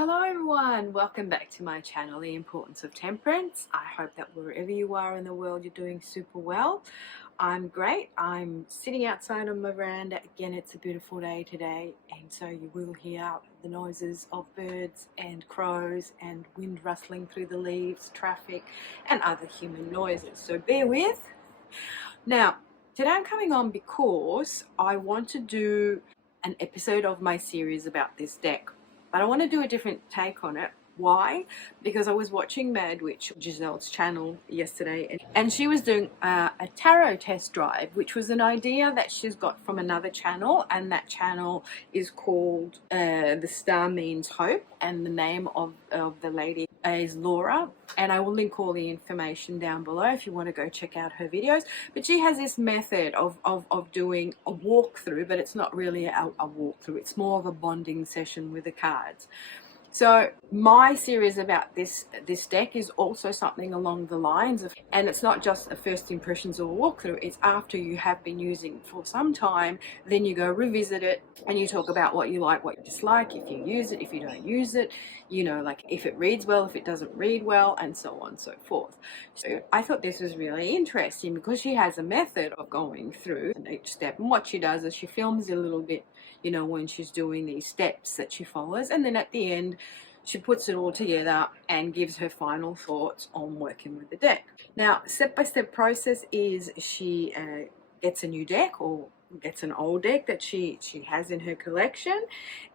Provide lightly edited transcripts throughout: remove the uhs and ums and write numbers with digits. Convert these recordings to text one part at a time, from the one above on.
Hello everyone, welcome back to my channel, The Importance of Temperance. I hope that wherever you are in the world you're doing super well. I'm great. I'm sitting outside on my veranda. Again, it's a beautiful day today, and so you will hear the noises of birds and crows and wind rustling through the leaves, traffic and other human noises, so bear with. Now, today I'm coming on because I want to do an episode of my series about this deck. But I want to do a different take on it. Why? Because I was watching Mad Witch, Giselle's channel, yesterday, and she was doing a tarot test drive, which was an idea that she's got from another channel, and that channel is called The Star Means Hope, and the name of the lady is Laura, and I will link all the information down below if you want to go check out her videos. But she has this method of doing a walkthrough, but it's not really a walkthrough, it's more of a bonding session with the cards. So my series about this deck is also something along the lines of, and it's not just a first impressions or walkthrough, it's after you have been using it for some time, then you go revisit it and you talk about what you like, what you dislike, if you use it, if you don't use it, you know, like if it reads well, if it doesn't read well, and so on and so forth. So I thought this was really interesting because she has a method of going through each step, and what she does is she films a little bit, you know, when she's doing these steps that she follows, and then at the end she puts it all together and gives her final thoughts on working with the deck. Now, step-by-step process is she gets a new deck or gets an old deck that she has in her collection,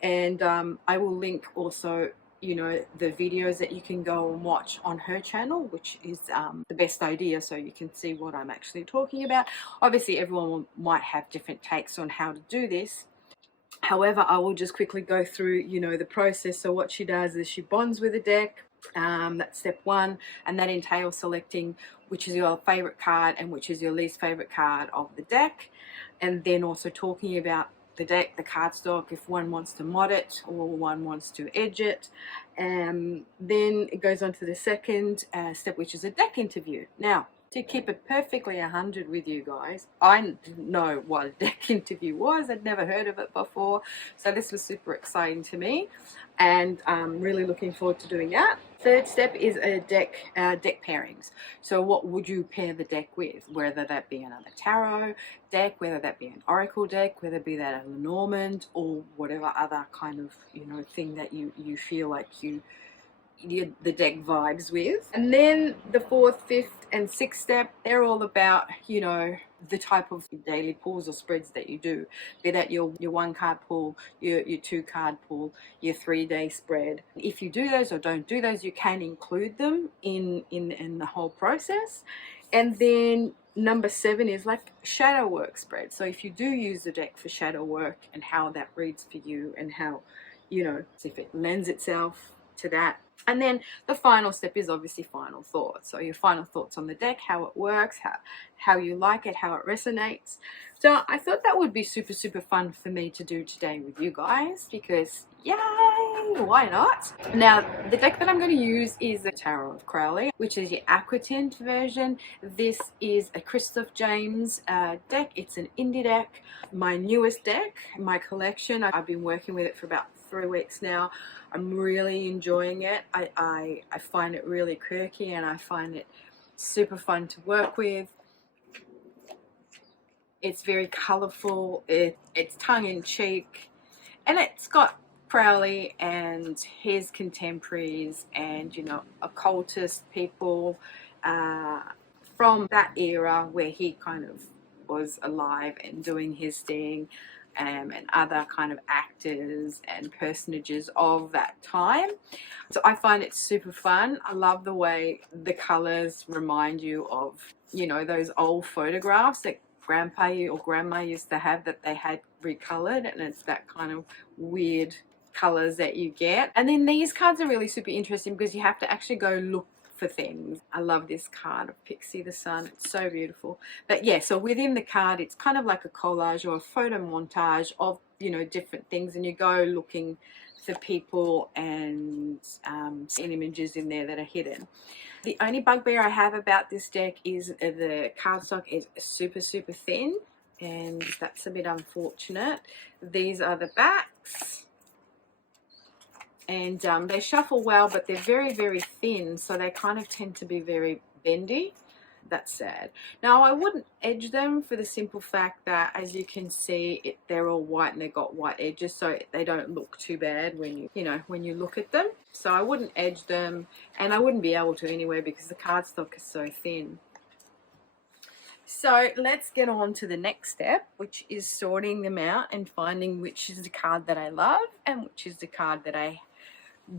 and I will link also, you know, the videos that you can go and watch on her channel, which is the best idea, so you can see what I'm actually talking about. Obviously everyone might have different takes on how to do this. However, I will just quickly go through, you know, the process. So what she does is she bonds with a deck. That's step one, and that entails selecting which is your favorite card and which is your least favorite card of the deck, and then also talking about the deck, the cardstock, if one wants to mod it or one wants to edge it. Then it goes on to the second step, which is a deck interview. Now, to keep it perfectly 100 with you guys, I didn't know what a deck interview was. I'd never heard of it before, so this was super exciting to me, and I'm really looking forward to doing that. Third step is a deck pairings. So what would you pair the deck with? Whether that be another tarot deck, whether that be an oracle deck, whether it be that a Lenormand, or whatever other kind of, you know, thing that you feel like the deck vibes with. And then the fourth, fifth and sixth step, they're all about, you know, the type of daily pulls or spreads that you do, be that your 1 card pull, your 2 card pull, your 3-day spread. If you do those or don't do those, you can include them in the whole process. And then number 7 is like shadow work spread. So if you do use the deck for shadow work, and how that reads for you, and how, you know, if it lends itself to that. And then the final step is obviously final thoughts. So your final thoughts on the deck, how it works, how you like it, how it resonates. So I thought that would be super fun for me to do today with you guys, because yay, why not? Now, the deck that I'm going to use is the Tarot of Crowley, which is your aquatint version. This is a Christoph James deck. It's an indie deck, my newest deck in my collection. I've been working with it for about 3 weeks now. I'm really enjoying it. I find it really quirky, and I find it super fun to work with. It's very colorful, it's tongue-in-cheek, and it's got Crowley and his contemporaries and, you know, occultist people from that era where he kind of was alive and doing his thing, and other kind of actors and personages of that time. So I find it super fun. I love the way the colors remind you of, you know, those old photographs that grandpa or grandma used to have, that they had recolored, and it's that kind of weird colors that you get. And then these cards are really super interesting because you have to actually go look for things. I love this card of Pixie the Sun. It's so beautiful. But yeah, so within the card, it's kind of like a collage or a photo montage of, you know, different things, and you go looking for people and images in there that are hidden. The only bugbear I have about this deck is the cardstock is super thin, and that's a bit unfortunate. These are the backs. And they shuffle well, but they're very, very thin, so they kind of tend to be very bendy. That's sad. Now, I wouldn't edge them for the simple fact that, as you can see, they're all white and they've got white edges, so they don't look too bad when when you look at them. So I wouldn't edge them, and I wouldn't be able to anyway because the cardstock is so thin. So let's get on to the next step, which is sorting them out and finding which is the card that I love and which is the card that I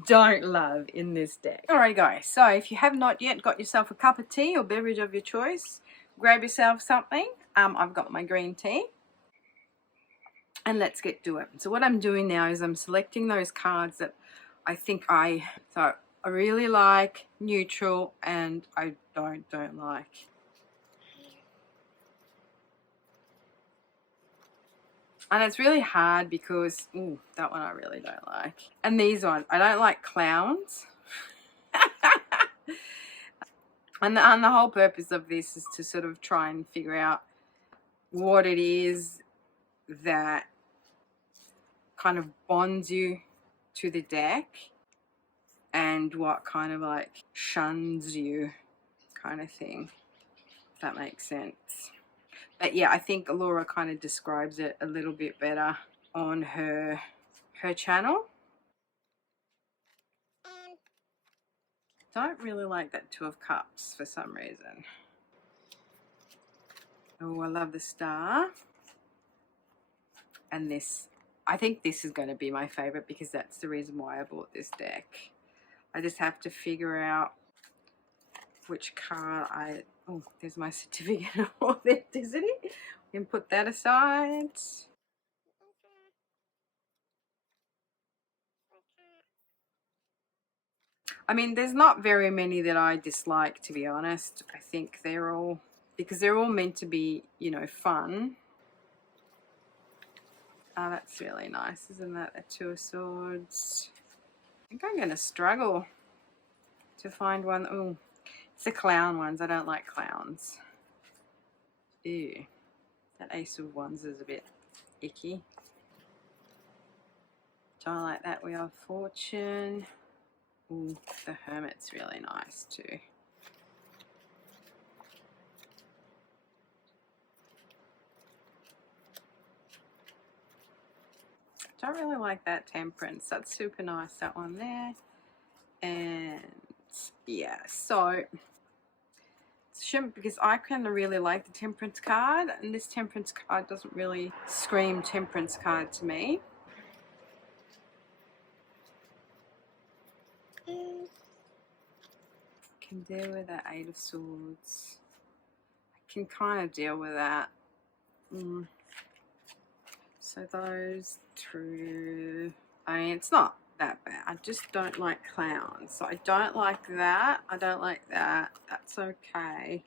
don't love in this deck. Alright guys, so if you have not yet got yourself a cup of tea or beverage of your choice, grab yourself something. I've got my green tea. And let's get to it. So what I'm doing now is I'm selecting those cards that I think I really like, neutral, and I don't like. And it's really hard because, ooh, that one I really don't like. And these ones, I don't like clowns. and the whole purpose of this is to sort of try and figure out what it is that kind of bonds you to the deck and what kind of like shuns you kind of thing, if that makes sense. But yeah, I think Laura kind of describes it a little bit better on her channel. Don't really like that Two of Cups for some reason. Oh, I love the Star. And this, I think this is going to be my favorite because that's the reason why I bought this deck. I just have to figure out which card oh, there's my certificate of authenticity. We can put that aside. I mean, there's not very many that I dislike, to be honest. I think they're all, because they're all meant to be, you know, fun. Oh, that's really nice, isn't that? The Two of Swords. I think I'm going to struggle to find one. Oh, it's the clown ones. I don't like clowns. Ew. That Ace of Wands is a bit icky. Don't like that Wheel of Fortune. Ooh, the Hermit's really nice too. Don't really like that Temperance. That's super nice, that one there. And yeah, so because I kind of really like the Temperance card, and this Temperance card doesn't really scream Temperance card to me. Can deal with that Eight of Swords. I can kind of deal with that. So those two, I mean, it's not that bad. I just don't like clowns. So I don't like that. I don't like that. That's okay.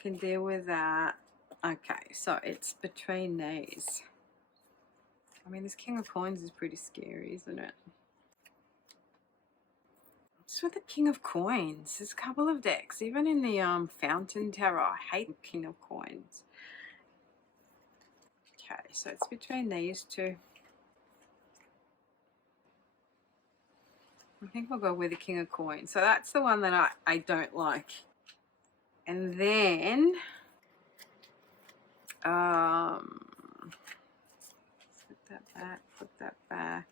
Can deal with that. Okay, so it's between these. I mean, this King of Coins is pretty scary, isn't it? Just with the King of Coins, there's a couple of decks. Even in the Fountain Tarot, I hate King of Coins. Okay, so it's between these two. I think we'll go with the King of Coins. So that's the one that I don't like. And then put that back, put that back.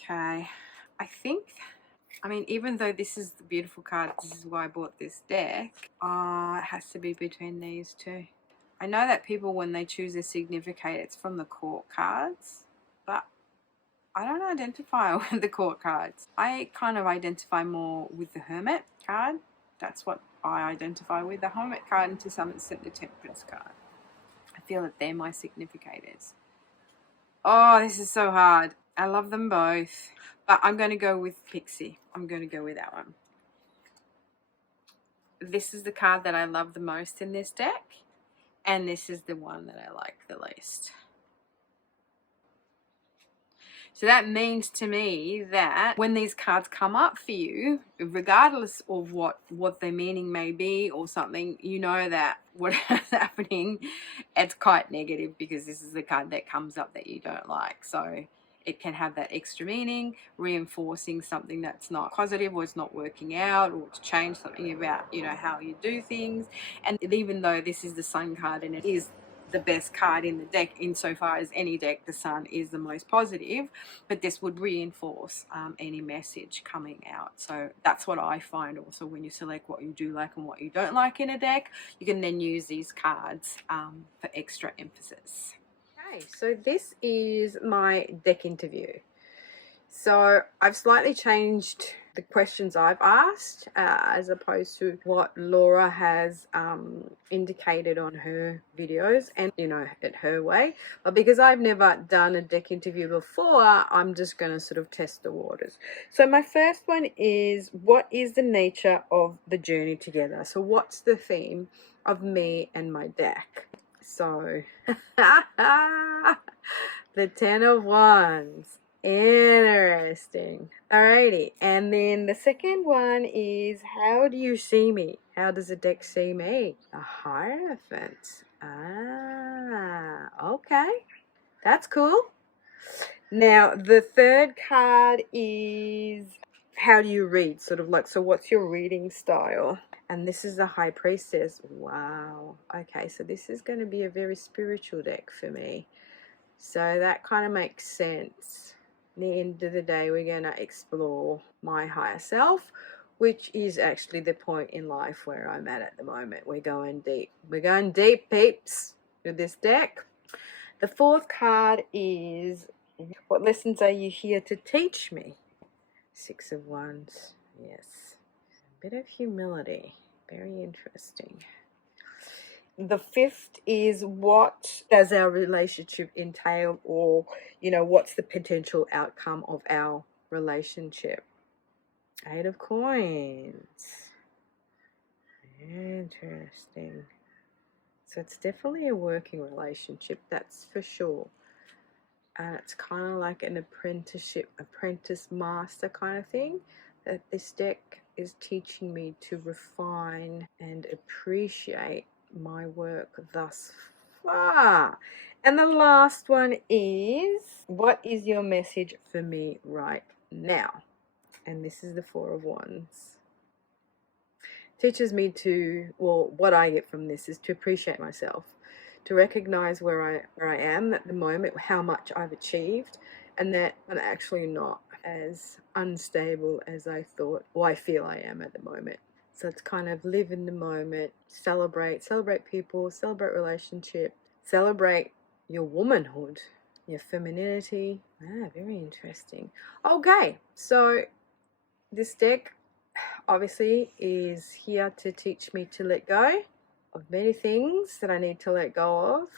Okay, I think, I mean, even though this is the beautiful card, this is why I bought this deck, it has to be between these two. I know that people, when they choose a significate, it's from the court cards, but I don't identify with the court cards. I kind of identify more with the Hermit card. That's what I identify with, the Hermit card, and to some extent the Temperance card. I feel that they're my significators. Oh, this is so hard. I love them both, but I'm going to go with Pixie. I'm going to go with that one. This is the card that I love the most in this deck, and this is the one that I like the least. So that means to me that when these cards come up for you, regardless of what their meaning may be or something, you know that what is happening, it's quite negative, because this is the card that comes up that you don't like. So it can have that extra meaning, reinforcing something that's not positive, or it's not working out, or to change something about, you know, how you do things. And even though this is the Sun card and it is the best card in the deck, insofar as any deck, the Sun is the most positive, but this would reinforce any message coming out. So that's what I find also when you select what you do like and what you don't like in a deck. You can then use these cards for extra emphasis. Okay, so this is my deck interview. So I've slightly changed the questions I've asked as opposed to what Laura has indicated on her videos, and, you know, at her way. But because I've never done a deck interview before, I'm just going to sort of test the waters. So my first one is, what is the nature of the journey together? So what's the theme of me and my deck? So the 10 of Wands. Interesting. Alrighty, and then the second one is, how do you see me? How does the deck see me? The Hierophant. Ah, okay. That's cool. Now, the third card is, how do you read? Sort of like, so what's your reading style? And this is the High Priestess. Wow. Okay, so this is going to be a very spiritual deck for me. So that kind of makes sense. At the end of the day, we're going to explore my higher self, which is actually the point in life where I'm at the moment. We're going deep. We're going deep, peeps, with this deck. The fourth card is, what lessons are you here to teach me? Six of Wands. Yes. A bit of humility. Very interesting. The fifth is, what does our relationship entail, or, you know, what's the potential outcome of our relationship? Eight of Coins. Interesting. So it's definitely a working relationship, that's for sure. And it's kind of like an apprenticeship, apprentice master kind of thing, that this deck is teaching me to refine and appreciate my work thus far. And the last one is, what is your message for me right now? And this is the Four of Wands. Teaches me to, well, what I get from this is to appreciate myself, to recognize where I am at the moment, how much I've achieved, and that I'm actually not as unstable as I thought, or I feel I am at the moment. So it's kind of live in the moment, celebrate people, celebrate relationship, celebrate your womanhood, your femininity. Ah, very interesting. Okay, so this deck obviously is here to teach me to let go of many things that I need to let go of,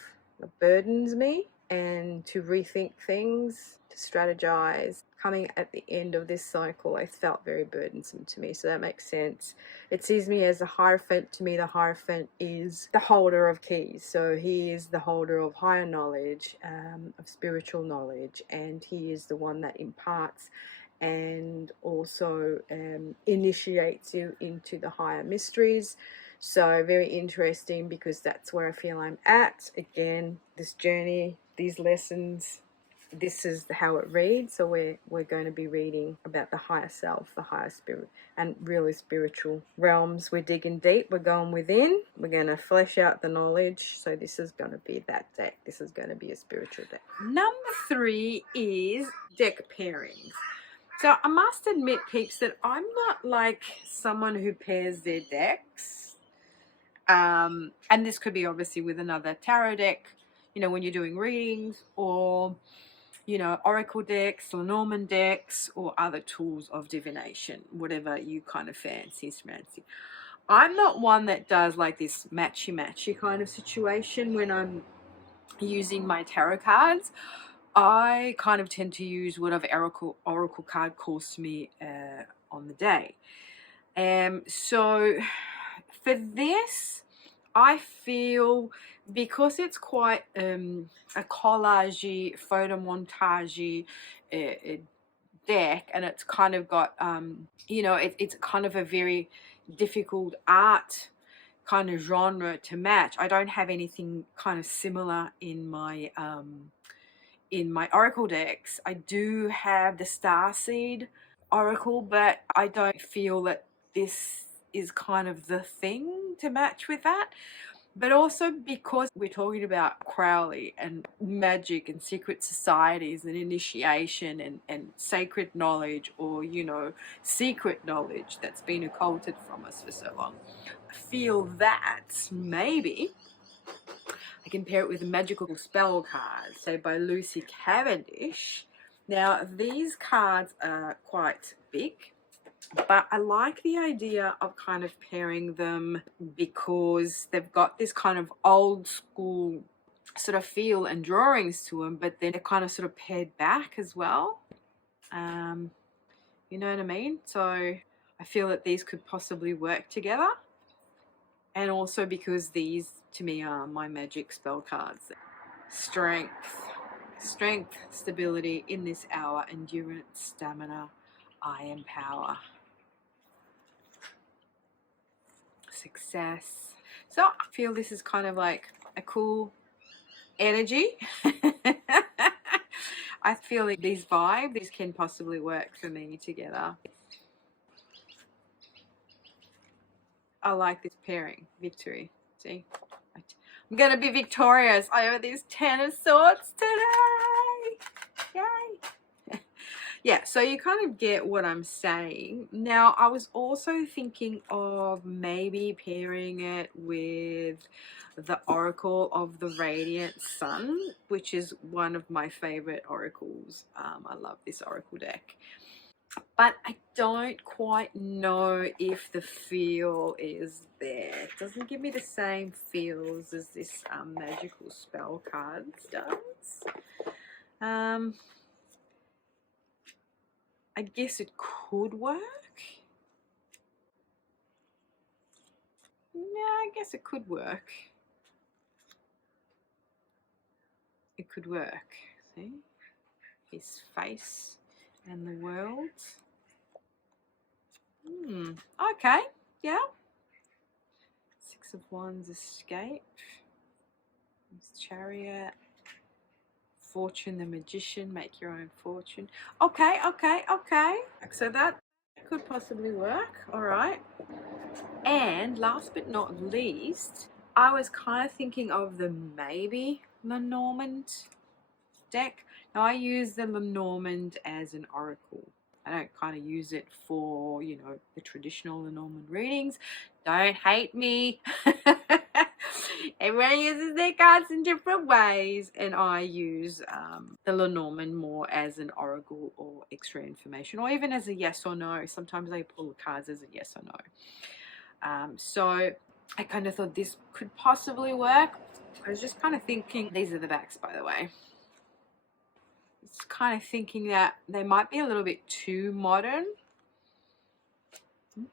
that burdens me, and to rethink things, to strategize. Coming at the end of this cycle, it felt very burdensome to me, so that makes sense. It sees me as a Hierophant. To me, the Hierophant is the holder of keys, so he is the holder of higher knowledge, of spiritual knowledge, and he is the one that imparts and also initiates you into the higher mysteries. So very interesting, because that's where I feel I'm at. Again, this journey, these lessons, this is how it reads. So we're going to be reading about the higher self, the higher spirit, and really spiritual realms. We're digging deep, we're going within, we're going to flesh out the knowledge. So this is going to be that deck. This is going to be a spiritual deck. Number 3 is deck pairings. So I must admit, peeps, that I'm not like someone who pairs their decks. And this could be obviously with another tarot deck, you know, when you're doing readings, or, you know, oracle decks, Lenormand decks, or other tools of divination, whatever you kind of fancy. I'm not one that does like this matchy kind of situation when I'm using my tarot cards. I kind of tend to use whatever oracle card calls to me on the day. So for this, I feel because it's quite a collagey, photo montagey deck, and it's kind of got you know, it's kind of a very difficult art kind of genre to match. I don't have anything kind of similar in my oracle decks. I do have the Starseed oracle, but I don't feel that this is kind of the thing to match with that. But also because we're talking about Crowley and magic and secret societies and initiation and sacred knowledge, or, you know, secret knowledge that's been occulted from us for so long, I feel that maybe I can pair it with a magical spell card, say by Lucy Cavendish. Now, these cards are quite big, but I like the idea of kind of pairing them because they've got this kind of old school sort of feel and drawings to them, but then they're kind of sort of paired back as well. You know what I mean? So I feel that these could possibly work together. And also because these, to me, are my magic spell cards. Strength, stability in this hour, endurance, stamina, iron power, success. So I feel this is kind of like a cool energy. I feel like these can possibly work for me together. I like this pairing. Victory. See? I'm going to be victorious over this 10 of Swords today. Yay. Yeah, so you kind of get what I'm saying. Now, I was also thinking of maybe pairing it with the Oracle of the Radiant Sun, which is one of my favorite oracles. I love this oracle deck. But I don't quite know if the feel is there. It doesn't give me the same feels as this magical spell cards does. I guess it could work. Yeah, I guess it could work. It could work. See? His face and the world. Okay, yeah. Six of Wands, escape. His Chariot. Fortune, the Magician, make your own fortune. Okay. So that could possibly work. All right. And last but not least, I was kind of thinking of the maybe Lenormand deck. Now, I use the Lenormand as an oracle. I don't kind of use it for, you know, the traditional Lenormand readings. Don't hate me. Everyone uses their cards in different ways, and I use the Lenormand more as an oracle or extra information, or even as a yes or no. Sometimes I pull the cards as a yes or no. So I kind of thought this could possibly work. I was just kind of thinking, these are the backs, by the way. It's kind of thinking that they might be a little bit too modern,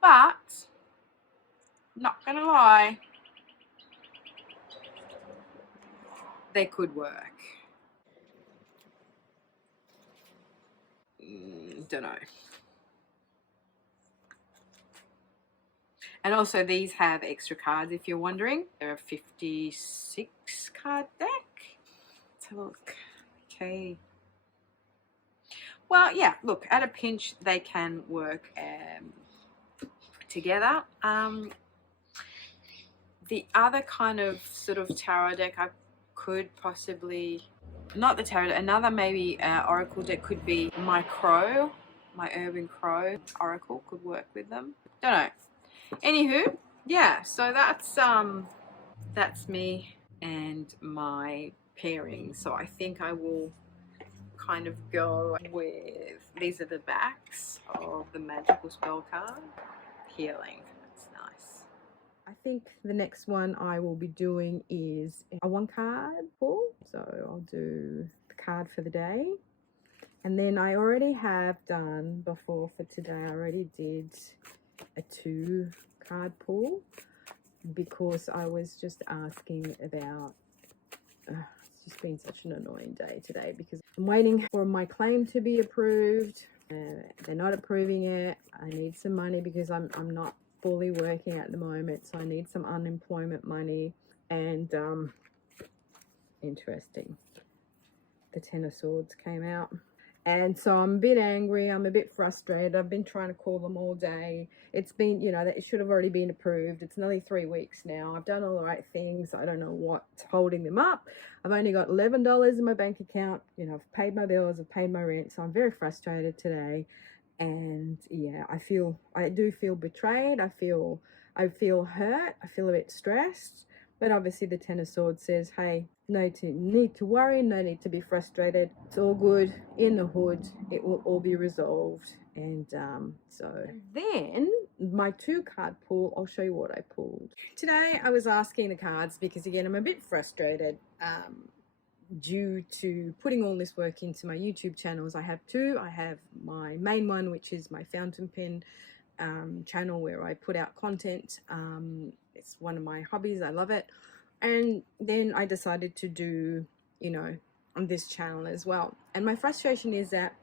but not gonna lie, they could work. Don't know. And also these have extra cards if you're wondering. They're a 56 card deck. Let's have a look. Okay. Well, yeah, look, at a pinch, they can work together. The other kind of sort of tarot deck I could possibly, not the tarot, another maybe oracle deck could be my Crow, my Urban Crow oracle could work with them. Don't know. Anywho, yeah, so that's me and my pairing. So I think I will kind of go with, these are the backs of the magical spell card. Healing, that's nice. I think the next one I will be doing is a 1 card pull. So I'll do the card for the day. And then I already have done before for today, I already did a 2 card pull. because I was just asking about, it's just been such an annoying day today because I'm waiting for my claim to be approved. They're not approving it. I need some money because I'm not fully working at the moment, so I need some unemployment money. And interesting, the Ten of Swords came out. And so I'm a bit angry, I'm a bit frustrated. I've been trying to call them all day. It's been, you know, it should have already been approved. It's nearly 3 weeks now. I've done all the right things. I don't know what's holding them up. I've only got $11 in my bank account. You know, I've paid my bills, I've paid my rent. So I'm very frustrated today. And yeah, I do feel betrayed. I feel hurt. I feel a bit stressed. But obviously the Ten of Swords says, hey, no need to worry, no need to be frustrated. It's all good in the hood. It will all be resolved. And then my 2-card pull, I'll show you what I pulled. Today I was asking the cards because, again, I'm a bit frustrated due to putting all this work into my YouTube channels. I have 2. I have my main one, which is my fountain pen channel where I put out content. It's one of my hobbies. I love it. And then I decided to do, you know, on this channel as well. And my frustration is that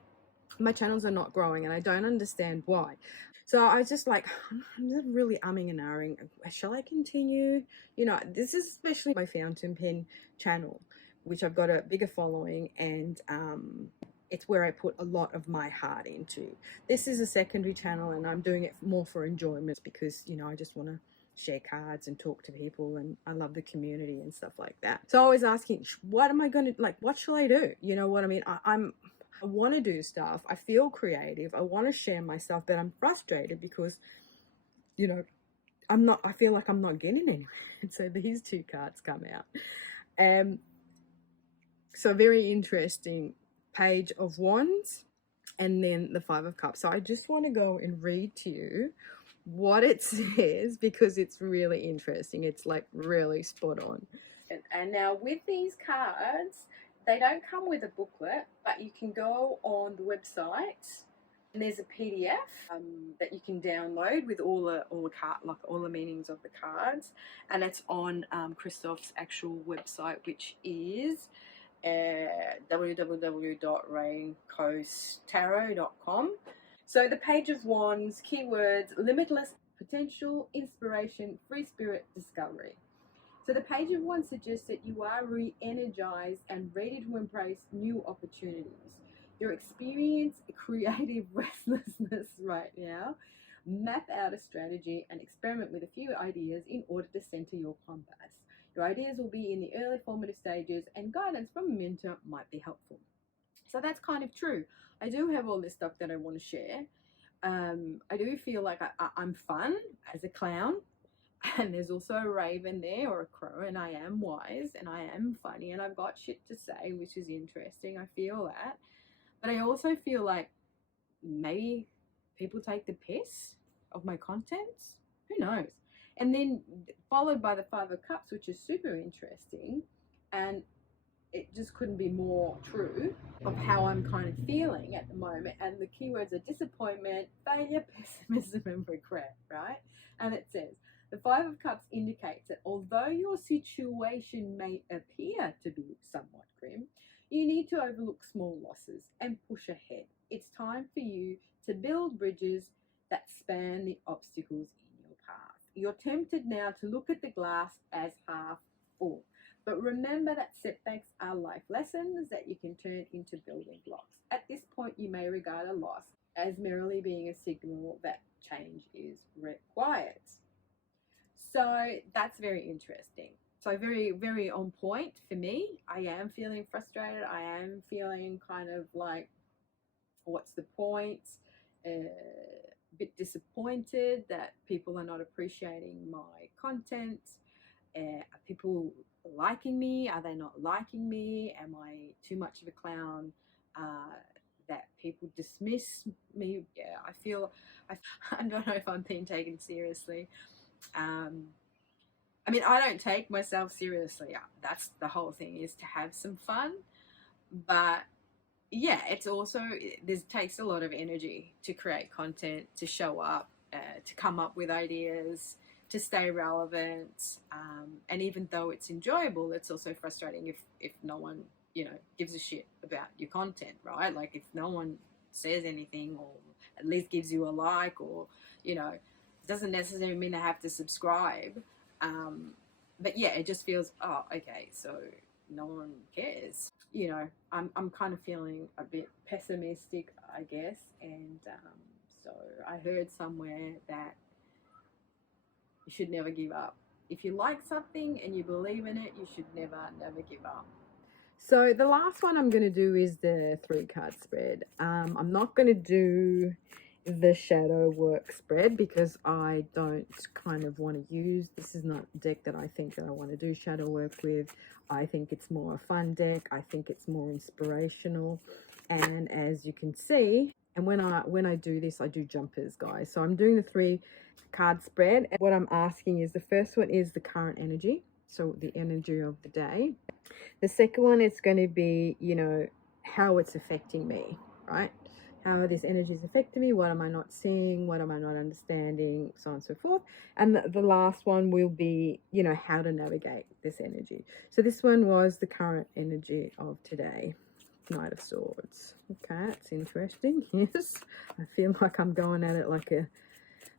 my channels are not growing and I don't understand why. So I was just like, I'm just really umming and ahhing. Shall I continue? You know, this is especially my fountain pen channel, which I've got a bigger following, and it's where I put a lot of my heart into. This is a secondary channel and I'm doing it more for enjoyment because, you know, I just want to share cards and talk to people, and I love the community and stuff like that. So I was asking, what am I going to, like, what shall I do? You know what I mean? I want to do stuff. I feel creative. I want to share myself, but I'm frustrated because, you know, I feel like I'm not getting anywhere. And so these 2 cards come out. So very interesting. Page of Wands and then the 5 of Cups. So I just want to go and read to you what it says because it's really interesting. It's like really spot on. And now with these cards, they don't come with a booklet, but you can go on the website and there's a PDF that you can download with all the meanings of the cards, and it's on Christoph's actual website, which is www.raincoasttarot.com. So the Page of Wands, keywords: limitless potential, inspiration, free spirit, discovery. So the Page of Wands suggests that you are re-energized and ready to embrace new opportunities. You're experiencing creative restlessness right now. Map out a strategy and experiment with a few ideas in order to center your compass. Your ideas will be in the early formative stages, and guidance from a mentor might be helpful. So that's kind of true. I do have all this stuff that I want to share. I do feel like I'm fun as a clown, and there's also a raven there, or a crow, and I am wise and I am funny and I've got shit to say, which is interesting. I feel that. But I also feel like maybe people take the piss of my contents. Who knows? And then followed by the 5 of Cups, which is super interesting, and it just couldn't be more true of how I'm kind of feeling at the moment. And the keywords are disappointment, failure, pessimism, and regret, right? And it says, the 5 of Cups indicates that although your situation may appear to be somewhat grim, you need to overlook small losses and push ahead. It's time for you to build bridges that span the obstacles in your path. You're tempted now to look at the glass as half full. But remember that setbacks are life lessons that you can turn into building blocks. At this point, you may regard a loss as merely being a signal that change is required. So that's very interesting. So very, very on point for me. I am feeling frustrated. I am feeling kind of like, what's the point? A bit disappointed that people are not appreciating my content. Are people liking me? Are they not liking me? Am I too much of a clown that people dismiss me? Yeah, I don't know if I'm being taken seriously. I mean, I don't take myself seriously. That's the whole thing, is to have some fun. But yeah, it's also, this takes a lot of energy to create content, to show up, to come up with ideas, to stay relevant. And even though it's enjoyable, it's also frustrating if no one, you know, gives a shit about your content, right? Like if no one says anything, or at least gives you a like, or, you know, it doesn't necessarily mean I have to subscribe. But yeah, it just feels, oh, okay, so no one cares. You know, I'm kind of feeling a bit pessimistic, I guess. And so I heard somewhere that you should never give up. If you like something and you believe in it, you should never give up. So the last one I'm going to do is the 3-card spread. I'm not going to do the shadow work spread because I don't kind of want to use, this is not a deck that I think that I want to do shadow work with. I think it's more a fun deck. I think it's more inspirational. And as you can see, and when I do this, I do jumpers, guys. So I'm doing the 3-card spread. And what I'm asking is, the first one is the current energy. So the energy of the day. The second one is going to be, you know, how it's affecting me, right? How this energy is affecting me. What am I not seeing? What am I not understanding? So on and so forth. And the last one will be, you know, how to navigate this energy. So this one was the current energy of today. Knight of Swords. Okay, that's interesting. Yes, I feel like I'm going at it like a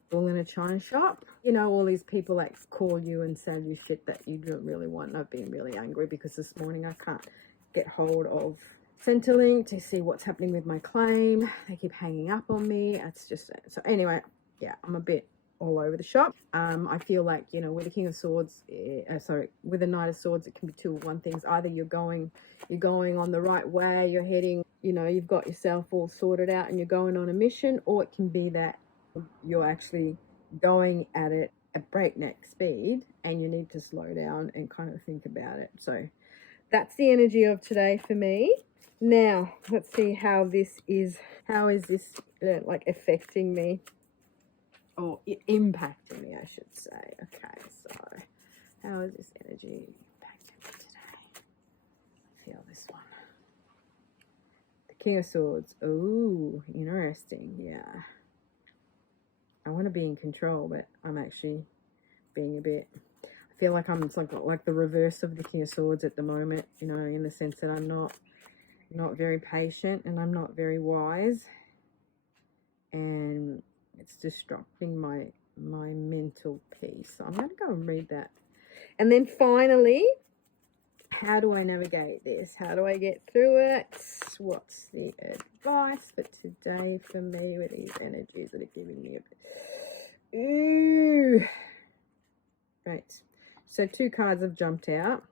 bull in a china shop. You know, all these people that call you and sell you shit that you don't really want. And I've been really angry because this morning I can't get hold of Centrelink to see what's happening with my claim. They keep hanging up on me. It's just, so anyway, yeah, I'm a bit all over the shop. I feel like, you know, with the King of Swords, with the Knight of Swords, it can be two of one things. Either you're going on the right way, you're heading, you know, you've got yourself all sorted out and you're going on a mission, or it can be that you're actually going at it at breakneck speed and you need to slow down and kind of think about it. So that's the energy of today for me. Now let's see how is this like affecting me, or impacting me, I should say. Okay, so how is this energy impacting me today? Feel this one. The King of Swords. Oh, interesting. Yeah, I want to be in control, but I'm actually being a bit, I feel like I'm, it's like the reverse of the King of Swords at the moment, you know, in the sense that I'm not very patient and I'm not very wise, and it's disrupting my mental peace. So I'm going to go and read that. And then finally, how do I navigate this? How do I get through it? What's the advice for today for me with these energies that are giving me a bit? Ooh. Right. So 2 cards have jumped out.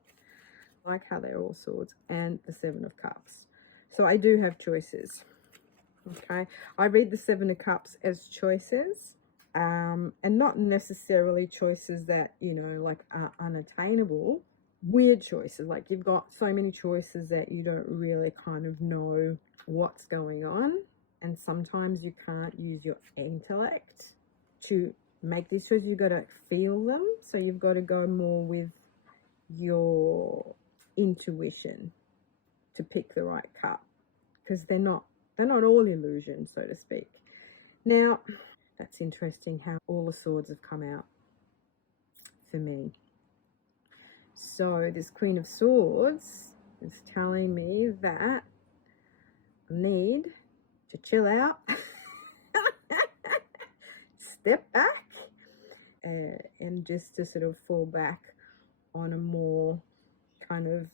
I like how they're all swords, and the 7 of Cups. So I do have choices. Okay. I read the 7 of Cups as choices. And not necessarily choices that, you know, like are unattainable. Weird choices, like you've got so many choices that you don't really kind of know what's going on, and sometimes you can't use your intellect to make these choices. You've got to feel them, so you've got to go more with your intuition to pick the right cup, because they're not all illusions, so to speak. Now that's interesting how all the swords have come out for me. So this Queen of Swords is telling me that I need to chill out, step back, and just to sort of fall back on a more kind of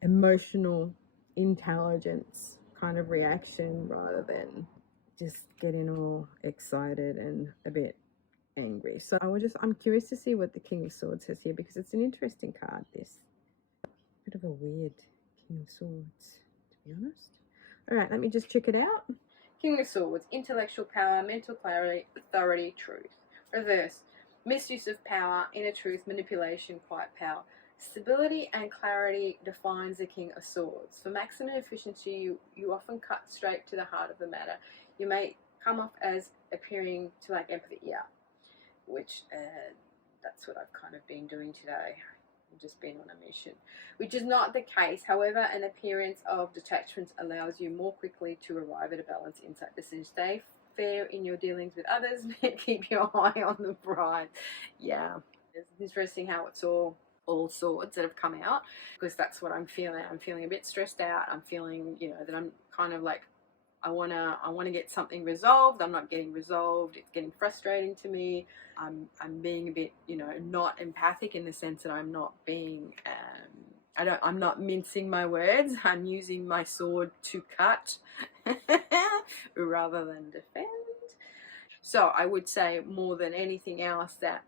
emotional intelligence kind of reaction, rather than just getting all excited and a bit angry. So I'm curious to see what the King of Swords says here, because it's an interesting card, this. Bit of a weird King of Swords, to be honest. All right, let me just check it out. King of Swords, intellectual power, mental clarity, authority, truth. Reverse, misuse of power, inner truth, manipulation, quiet power. Stability and clarity defines the King of Swords. For maximum efficiency, you often cut straight to the heart of the matter. You may come off as appearing to lack empathy, yeah, which that's what I've kind of been doing today. I've just been on a mission, which is not the case. However, an appearance of detachment allows you more quickly to arrive at a balance inside the decision. Stay fair in your dealings with others, but keep your eye on the prize. Yeah, it's interesting how it's all swords that have come out, because that's what I'm feeling. I'm feeling a bit stressed out. I'm feeling, you know, that I'm kind of like, I wanna get something resolved. I'm not getting resolved. It's getting frustrating to me. I'm being a bit, you know, not empathic in the sense that I'm not being I'm not mincing my words. I'm using my sword to cut rather than defend. So I would say more than anything else that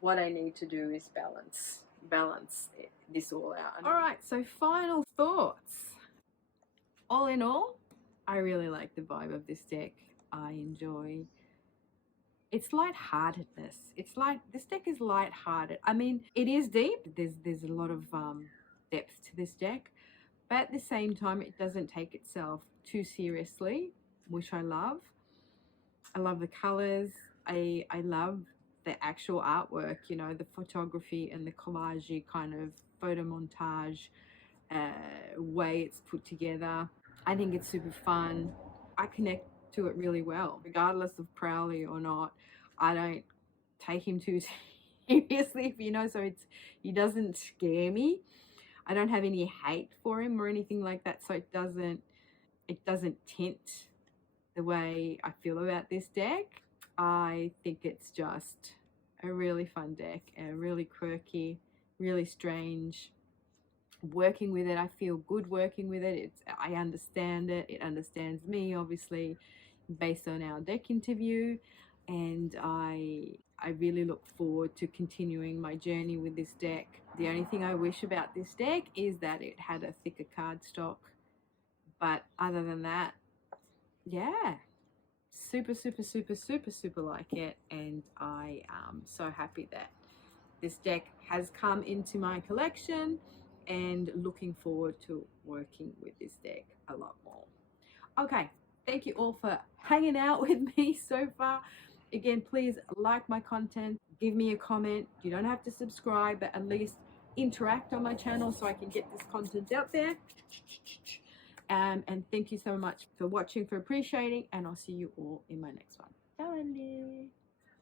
what I need to do is balance this all out. All right, so final thoughts. All in all, I really like the vibe of this deck. I enjoy its lightheartedness. It's like this deck is lighthearted. I mean, it is deep. There's a lot of depth to this deck, but at the same time, it doesn't take itself too seriously, which I love. I love the colors. I love the actual artwork. You know, the photography and the collage kind of photo montage way it's put together. I think it's super fun. I connect to it really well, regardless of Crowley or not. I don't take him too seriously, if you know, so he doesn't scare me. I don't have any hate for him or anything like that, so it doesn't tint the way I feel about this deck. I think it's just a really fun deck, and really quirky, really strange. Working with it, I feel good working with it. I understand it. It understands me, obviously, based on our deck interview, and I really look forward to continuing my journey with this deck. The only thing I wish about this deck is that it had a thicker cardstock, but other than that, yeah, super like it, and I am so happy that this deck has come into my collection, and looking forward to working with this deck a lot more. Okay, thank you all for hanging out with me so far. Again, please like my content, give me a comment. You don't have to subscribe, but at least interact on my channel so I can get this content out there. And thank you so much for watching, for appreciating, and I'll see you all in my next one. Ciao, Andy.